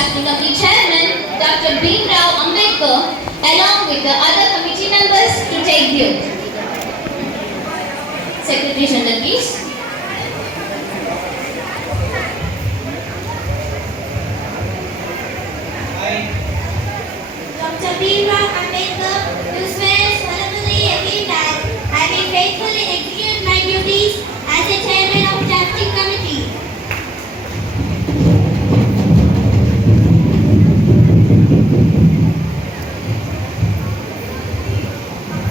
acting committee chairman, Dr. Bhimrao Ambedkar, along with the other committee members to take the oath. Secretary General, please. Dr. Bhimrao Ambedkar, do swear solemnly again that I will faithfully execute my duties as the chairman of the acting committee.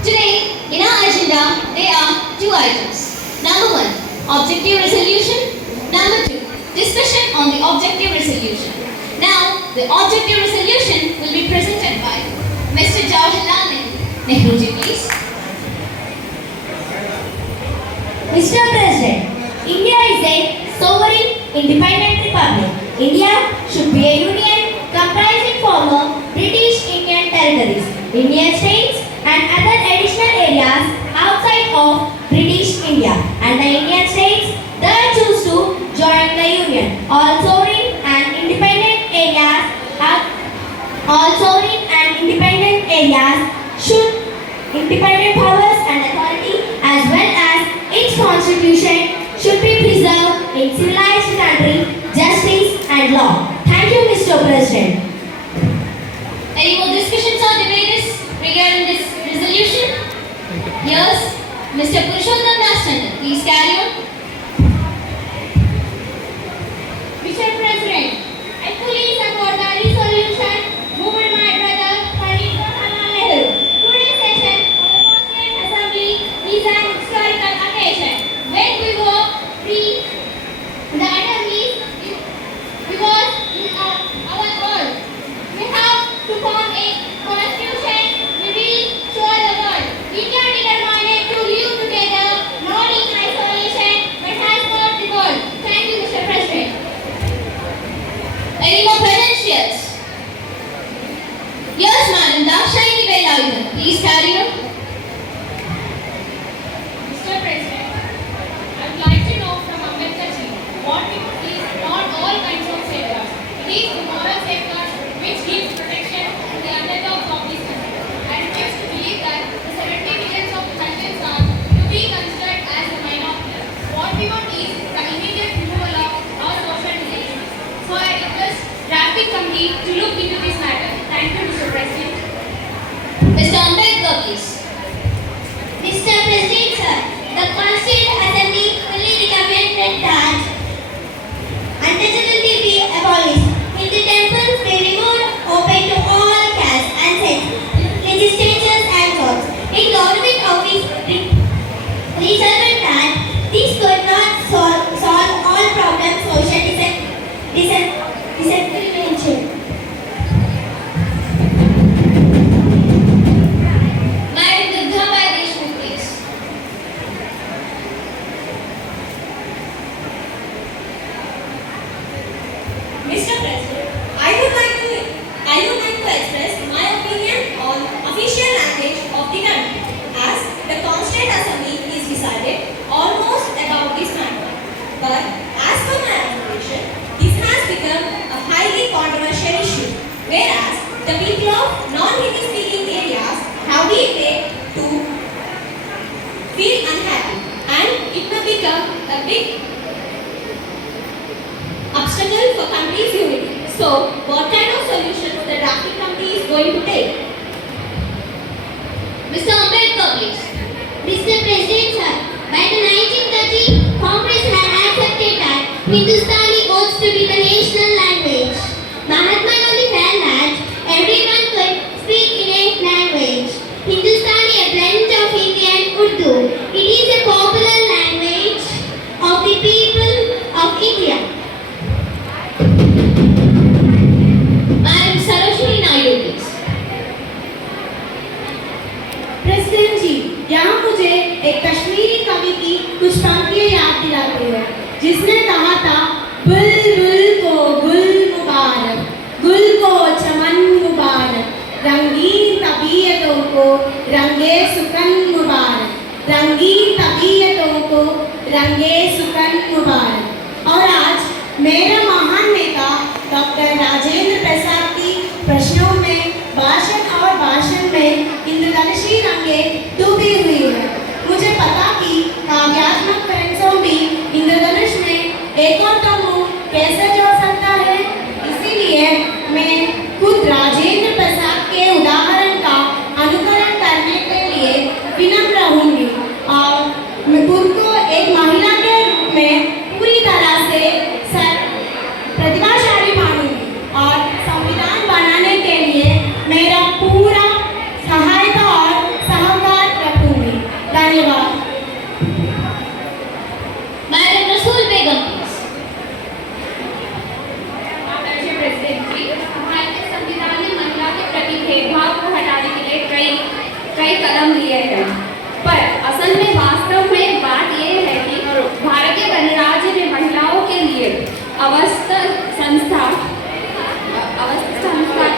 Today, in our agenda, there are two items. Number 1, objective resolution. Number 2, discussion on the objective resolution. Now, the objective resolution will be presented by Mr. Jawaharlal Nehru, please. Mr. President, India is a sovereign, independent republic. India should be a union comprising former British Indian territories, Indian states and other additional areas outside of British India, and the Indian states that choose to join the union. All sovereign and independent areas should independent powers and authority as well as its constitution should be preserved in civilized country, justice and law. Thank you, Mr. President. Any more discussions or debates regarding this resolution? Yes, Mr. Purushottam Das Tandon, please carry on. Mr. President, I fully support the resolution moved by my brother Jawaharlal Nehru. Today's session of the Constituent Assembly is an historical occasion. When we were free, the enemies was in our world. We have to form a constitution we will show the world. India determined to live together, not in isolation, but has got the world. Thank you, Mr. President. Any more credentials? Yes, Madam Dakshayani Velayudan, please carry on. Mr. President, I would like to know from Ambedkar ji what it is not all kinds of safeguards. It is the moral safeguards which gives protection to the underdogs of this country. I refuse to believe that the 70 millions of Hindus are to be considered as a minority. What we want is the immediate removal of our social relations. So I request drafting committee to look into this matter. Thank you, Mr. President. Mr. Ambedkar, please. Mr. President, sir, the Constituent Assembly fully recommended that untouchability be abolished. Hindu temples be removed, open to all castes and sects, legislatures and courts. In government office, reserved that this could not solve all problems social discrimination. Madam Durga Deshmukh, please. Mr. President, I would like to express my opinion on official language of the country, as the Constituent Assembly is decided almost about this matter. But as per my observation, this has become a highly controversial issue, whereas the people of non-Hindi speaking areas have been made to feel unhappy, and it may become a big obstacle for country's unity. So, what kind of solutions the drafting committee is going to take? Mr. Ambedkar, please. Mr. President, sir, by the 1930, Congress had accepted that Hindustani was to be the national language. Mahatma Gandhi felt that everyone could speak in a language. Hindustani, a blend of Hindi and Urdu. It is a popular language of the people of India. Madam Sarojini Naidu, please. President ji, यहाँ मुझे एक कश्मीरी कवि की कुछ पंक्तियाँ याद दिलाती है, जिसने कहा था, बुलबुल को गुल मुबारक, गुल को चमन मुबारक, रंगीन तबीयतों को रंगे सुकन मुबारक, रंगीन तबीयतों को रंगे सुकन मुबारक। और आज मेरा महान नेता डॉक्टर राजेंद्र एक और तो मुंह कैसे जोड़ सकता है? इसीलिए मैं खुद राजेंद्र प्रसाद के उदाहरण का अनुकरण करने के लिए विनम्र रहूंगी और मैं खुद को एक महिला के रूप में पूरी तरह से प्रतिभाशाली मानूंगी और संविधान बनाने के लिए मेरा पूरा सहायता और सहकार रखूंगी। धन्यवाद। Madam Rasool Begum, please. आदरणीय प्रेसिडेंट जी, भारतीय संविधान ने महिला के प्रति भेदभाव को हटाने के लिए कई कदम लिए हैं, पर असल में वास्तव में बात यह है कि भारतीय गणराज्य में महिलाओं के लिए अवस्था संस्था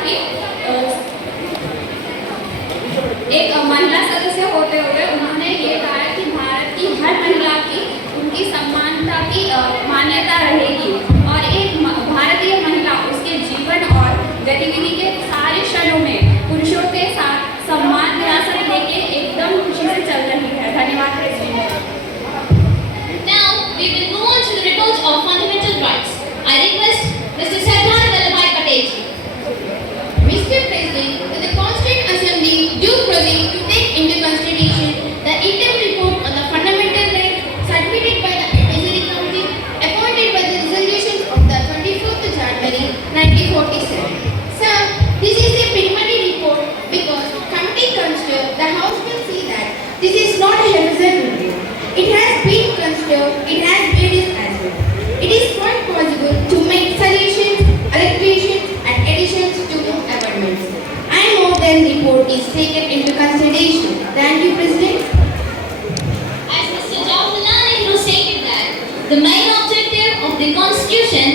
की एक महिला सदस्य होते हुए उन्होंने ये कहा कि भारत की हर महिला की उनकी समानता की मान्यता रहेगी और एक भारतीय महिला उसके जीवन और गतिविधि के सारे क्षणों में पुरुषों के साथ सम्मान विरासत लेके एकदम खुशी से चल रही है। धन्यवाद president. Now we will move on to the report of fundamental rights. I request Mr. Sardar Vallabhbhai Patel ji. Mr. President, the Constituent Assembly do proceed to take into consideration the interim report on the fundamental rights submitted by the Advisory Committee appointed by the resolutions of the 24th January 1947. Sir, this is a preliminary report because committee considered the House will see that this is not a revision report. It has been considered, it has made it as well. It is quite possible to make suggestions, alterations and additions to the amendments. I hope the report is taken into consideration. Thank you, President. As Mr. Jawaharlal Nehru stated that the main objective of the Constitution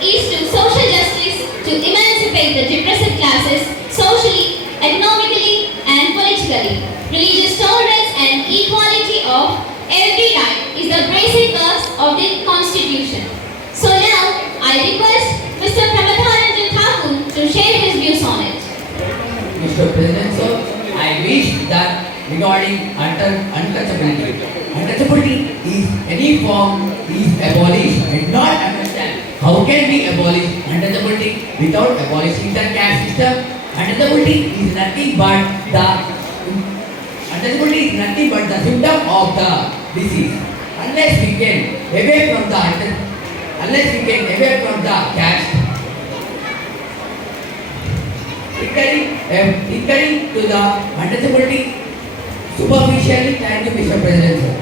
is to social justice, to emancipate the depressed classes socially, economically and politically. Religious tolerance and equality of every life is the basic curse of the Constitution. So now I request Mr. Pramadharanjan Thakur to share his views on it. Mr. President, sir, I wish that regarding untouchability, untouchability is any form is abolished and not understand how can we abolish untouchability without abolishing the caste system. Untouchability is nothing but the symptom of the disease. Unless we can away from the caste, recurring to the untouchability superficially. Thank you, Mr. President, sir.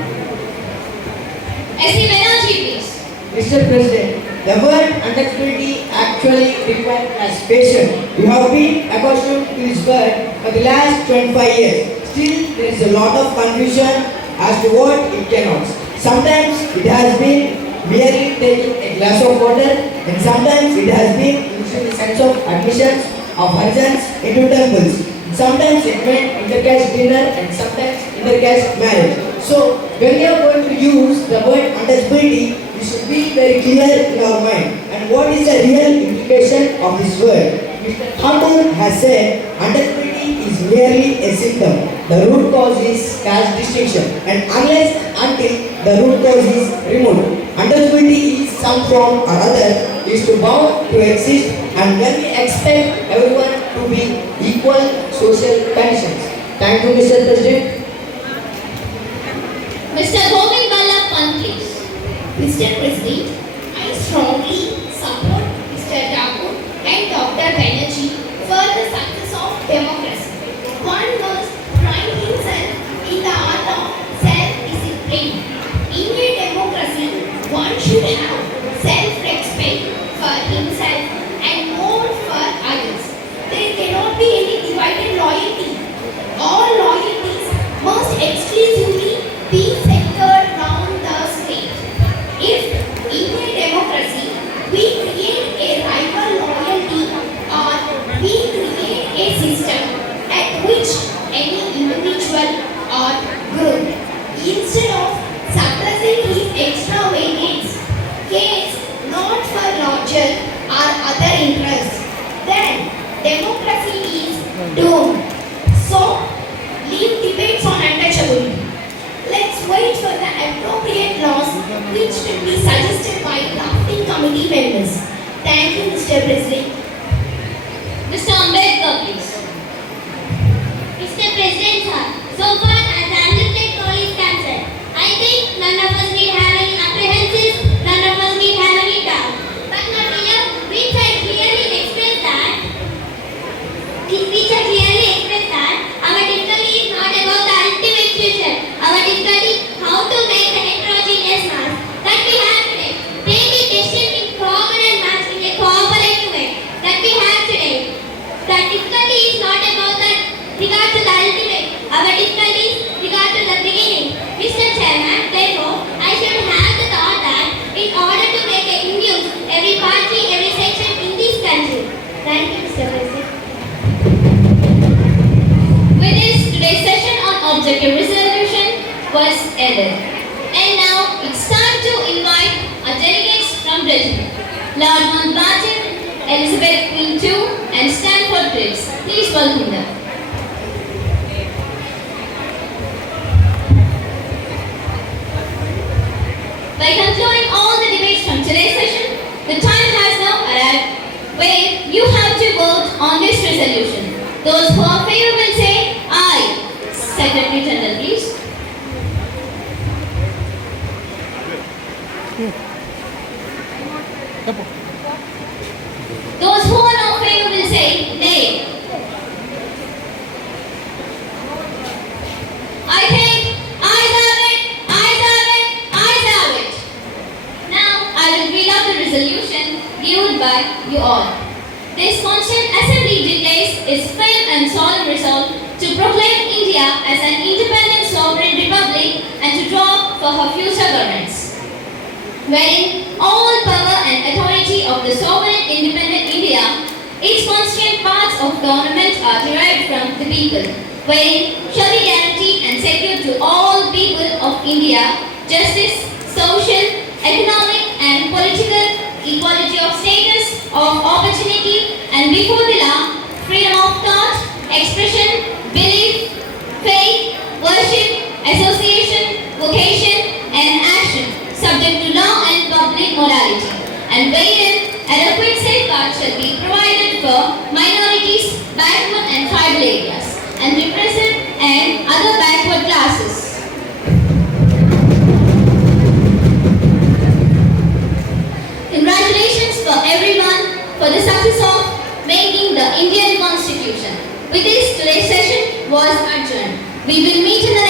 S.C. Banerjee, please. Mr. President, the word untouchability actually requires as patient. We have been accustomed to this word for the last 25 years. Still, there is a lot of confusion as to what it connotes. Sometimes it has been merely taking a glass of water, and sometimes it has been using the sense of admissions of husbands into temples. Sometimes it meant intercaste dinner and sometimes intercaste marriage. So, when we are going to use the word untouchability, we should be very clear in our mind. And what is the real implication of this word? Mr. Khammam has said untouchability is merely a symptom. The root cause is caste distinction, and until the root cause is removed, untouchability is some form or other is to bound to exist, and when we expect everyone to be equal social conditions. Thank you, Mr. President. Mr. Govind Ballabh Pant, please. Mr. President, I strongly support Mr. Thakur and Dr. Banerjee for the success of democracy. One must find himself in the art of self-discipline. In a democracy, one should have self-respect for himself and more for others. There cannot be any divided loyalty. All loyalties must exclusively be centered around the state. If in a democracy we create a rival loyalty or we create a system at which any individual or group, instead of suppressing his extravagance, cares not for larger or other interests, then democracy is doomed. So, leave debates on untouchability. members. Thank you, Mr. President. Mr. Ambedkar, please. Mr. President, sir, so far as the unlimited toll is concerned, I think none of us need have any apprehensions, none of us need have any doubt. But not here, which I clearly express that, our difficulty is not about the ultimate future. Our difficulty how to make the heterogeneous mass that we have today. Take a decision in common and mass in a cooperative way that we have today. The difficulty is not about the regard to the ultimate. Our difficulty is regard to the beginning. Mr. Chairman, therefore, I should have the thought that in order to make a use every party, every section in this country. Thank you, Mr. President. With this, today's session on objective resolution was ended. And now it's time to invite our delegates from Britain. Lord Mountbatten, Elizabeth Queen II, and Stanford Briggs. Please welcome them. By concluding all the debates from today's session, the time has now arrived where you have to vote on this resolution. Those who are favor will say aye. Secretary General, please. Those who are not favor will say nay. I think ayes have it, ayes have it, ayes have it. Now I will read out the resolution given by you all. This Constituent Assembly declares its firm and solemn resolve to proclaim India as an independent sovereign republic and to draw for her future governance, wherein all power and authority of the sovereign independent India, its constituent parts of government are derived from the people, wherein shall be guaranteed and secured to all people of India justice, social, economic and political equality of status, of opportunity and before the law, freedom of thought, expression, belief, faith, worship, association, vocation and action, subject to law and public morality, and wherein adequate safeguards shall be provided for minorities, backward and tribal areas, and repressed and other backward classes. Congratulations for everyone for the success of making the Indian Constitution. With this, today's session was adjourned. We will meet in the